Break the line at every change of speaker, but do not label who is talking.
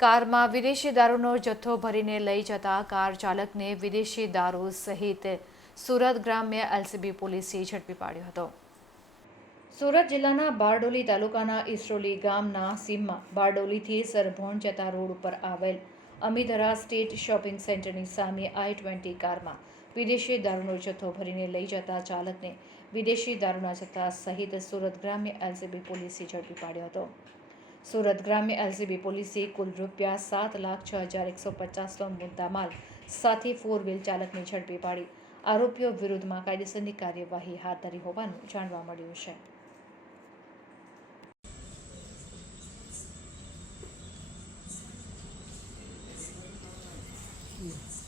કારમાં વિદેશી દારૂનો જથ્થો ભરીને લઈ જતા કાર ચાલકને વિદેશી દારૂ સહિત સુરત ગ્રામ્ય એલસીબી પોલીસે ઝડપી પાડ્યો હતો. સુરત જિલ્લાના બારડોલી તાલુકાના ઇસરોલી ગામના સીમમાં બારડોલીથી સરભોણ જતા રોડ ઉપર આવેલ અમીધરા સ્ટેટ શોપિંગ સેન્ટરની સામે આઈ ટ્વેન્ટી કારમાં વિદેશી દારૂનો જથ્થો ભરીને લઈ જતા ચાલકને વિદેશી દારૂના જથ્થા સહિત સુરત ગ્રામ્ય એલસીબી પોલીસે ઝડપી પાડ્યો હતો. સુરત ગ્રામ્ય એલસીબી પોલીસે કુલ રૂપિયા સાત લાખ છ હજાર એકસો પચાસનો મુદ્દામાલ સાથે ફોર વ્હીલ ચાલકને ઝડપી પાડી. આરોપીઓ વિરુદ્ધમાં કાયદેસરની કાર્યવાહી હાથ ધરી હોવાનું જાણવા મળ્યું છે. Yes.